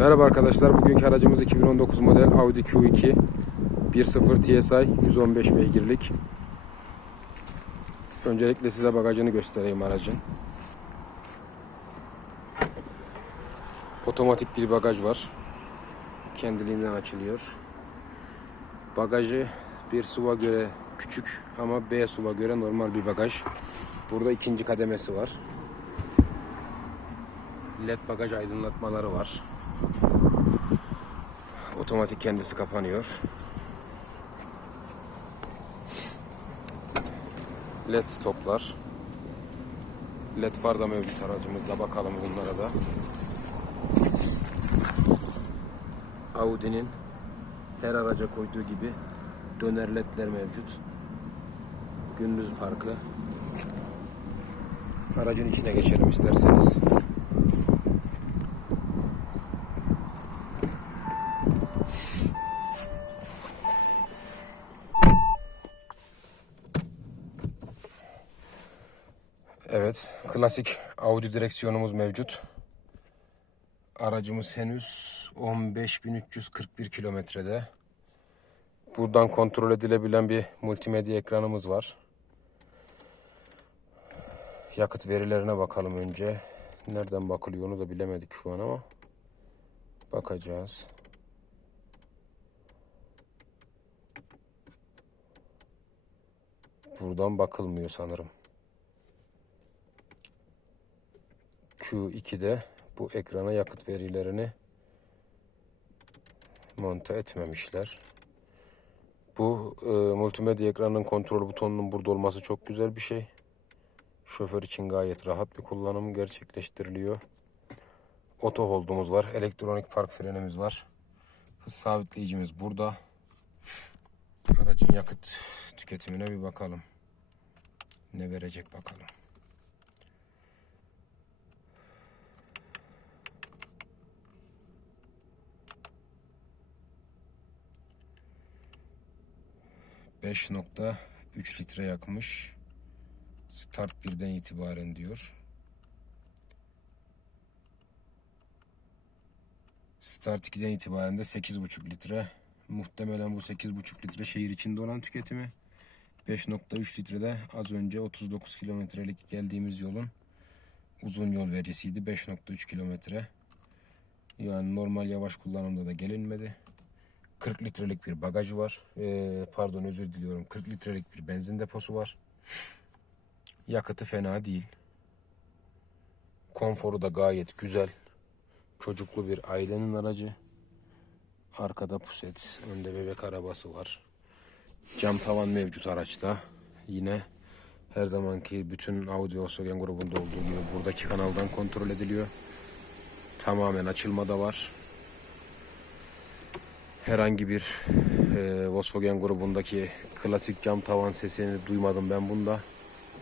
Merhaba arkadaşlar. Bugünkü aracımız 2019 model Audi Q2 1.0 TSI 115 beygirlik. Öncelikle size bagajını göstereyim aracın. Otomatik bir bagaj var. Kendiliğinden açılıyor. Bagajı bir SUV'a göre küçük ama B SUV'a göre normal bir bagaj. Burada ikinci kademesi var. LED bagaj aydınlatmaları var. Otomatik kendisi kapanıyor. LED stoplar. LED far da mevcut aracımızda. Bakalım bunlara da. Audi'nin her araca koyduğu gibi döner ledler mevcut. Gündüz parkı. Aracın içine geçelim isterseniz. Evet, klasik Audi direksiyonumuz mevcut. Aracımız henüz 15.341 kilometrede. Buradan kontrol edilebilen bir multimedya ekranımız var. Yakıt verilerine bakalım önce. Nereden bakılıyor onu da bilemedik şu an ama bakacağız. Buradan bakılmıyor sanırım. Q2'de bu ekrana yakıt verilerini monte etmemişler. Bu e, multimedya ekranının kontrol butonunun burada olması çok güzel bir şey. Şoför için gayet rahat bir kullanım gerçekleştiriliyor. Oto hold'umuz var. Elektronik park frenimiz var. Hız sabitleyicimiz burada. Aracın yakıt tüketimine bir bakalım. Ne verecek bakalım. Beş nokta üç litre yakmış. Start birden itibaren diyor. Start 2'den itibaren de 8,5 litre. Muhtemelen bu 8,5 litre şehir içinde olan tüketimi. 5.3 litrede az önce 39 kilometrelik geldiğimiz yolun uzun yol verisiydi. 5.3 kilometre. Yani normal yavaş kullanımda da gelinmedi. 40 litrelik bir bagajı var. Ee, pardon özür diliyorum. 40 litrelik bir benzin deposu var. Yakıtı fena değil. Konforu da gayet güzel. Çocuklu bir ailenin aracı. Arkada puset, önde bebek arabası var. Cam tavan mevcut araçta. Yine her zamanki bütün Audi Volkswagen grubunda olduğu gibi buradaki kanaldan kontrol ediliyor. Tamamen açılma da var. Herhangi bir e, Volkswagen grubundaki klasik cam tavan sesini duymadım ben bunda.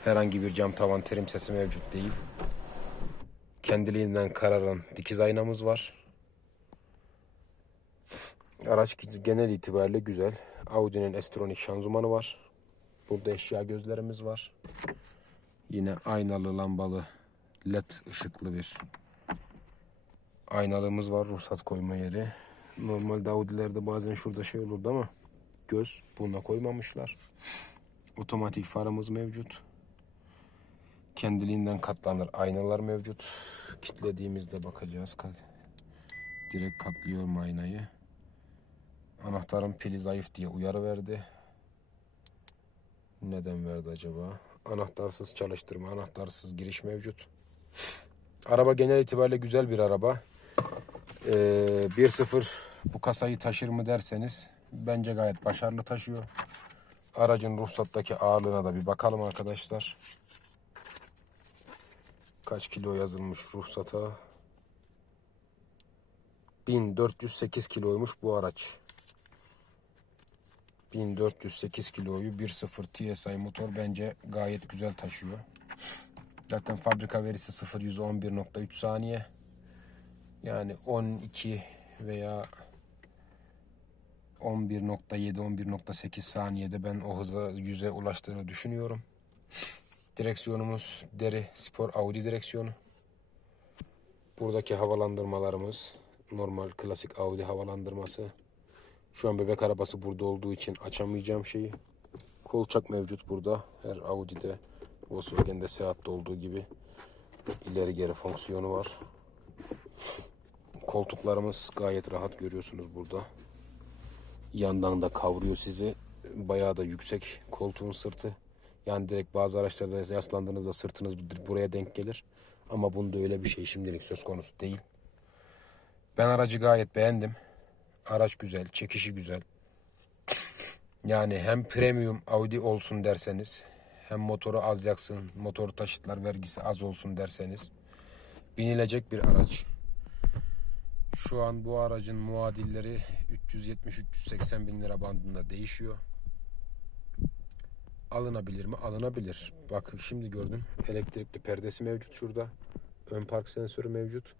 Herhangi bir cam tavan terim sesi mevcut değil. Kendiliğinden kararan dikiz aynamız var. Araç genel itibariyle güzel. Audi'nin S-Tronic şanzımanı var. Burada eşya gözlerimiz var. Yine aynalı lambalı led ışıklı bir aynalığımız var. Ruhsat koyma yeri. Normalde Audi'lerde bazen şurada şey olurdu ama göz buna koymamışlar. Otomatik farımız mevcut. Kendiliğinden katlanır aynalar mevcut. Kitlediğimizde bakacağız. Direkt katlıyor mu aynayı? Anahtarın pili zayıf diye uyarı verdi. Neden verdi acaba? Anahtarsız çalıştırma, anahtarsız giriş mevcut. Araba genel itibariyle güzel bir araba. Ee, 1.0 bu kasayı taşır mı derseniz bence gayet başarılı taşıyor. Aracın ruhsattaki ağırlığına da bir bakalım arkadaşlar. Kaç kilo yazılmış ruhsata? 1408 kiloymuş bu araç. 1408 kiloyu 1.0 TSI motor bence gayet güzel taşıyor. Zaten fabrika verisi 0 100 11.3 saniye. Yani 12 veya 11.7 11.8 saniyede ben o hıza 100'e ulaştığını düşünüyorum. Direksiyonumuz deri spor Audi direksiyonu. Buradaki havalandırmalarımız normal klasik Audi havalandırması. Şu an bebek arabası burada olduğu için açamayacağım şeyi. Kolçak mevcut burada. Her Audi'de, Volkswagen'de, Seat'te olduğu gibi ileri geri fonksiyonu var. Koltuklarımız gayet rahat görüyorsunuz burada. Yandan da kavruyor sizi. Bayağı da yüksek koltuğun sırtı. Yani direkt bazı araçlarda yaslandığınızda sırtınız buraya denk gelir. Ama bunda öyle bir şey şimdilik söz konusu değil. Ben aracı gayet beğendim. Araç güzel, çekişi güzel. Yani hem premium Audi olsun derseniz, hem motoru az yaksın, motor taşıtlar vergisi az olsun derseniz binilecek bir araç. Şu an bu aracın muadilleri 370-380 bin lira bandında değişiyor. Alınabilir mi? Alınabilir. Bak şimdi gördüm. Elektrikli perdesi mevcut şurada. Ön park sensörü mevcut.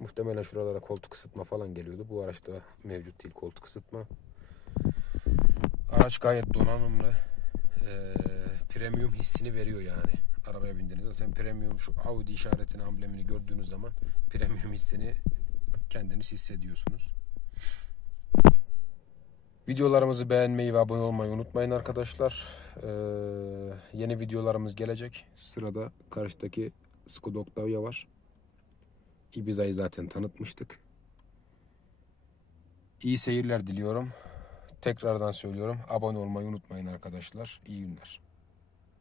Muhtemelen şuralara koltuk ısıtma falan geliyordu. Bu araçta mevcut değil koltuk ısıtma. Araç gayet donanımlı. Ee, premium hissini veriyor yani. Arabaya bindiğinizde sen premium şu Audi işaretini amblemini gördüğünüz zaman premium hissini kendiniz hissediyorsunuz. Videolarımızı beğenmeyi ve abone olmayı unutmayın arkadaşlar. Ee, yeni videolarımız gelecek. Sırada karşıdaki Skoda Octavia var. Ibiza'yı zaten tanıtmıştık. İyi seyirler diliyorum. Tekrardan söylüyorum. Abone olmayı unutmayın arkadaşlar. İyi günler.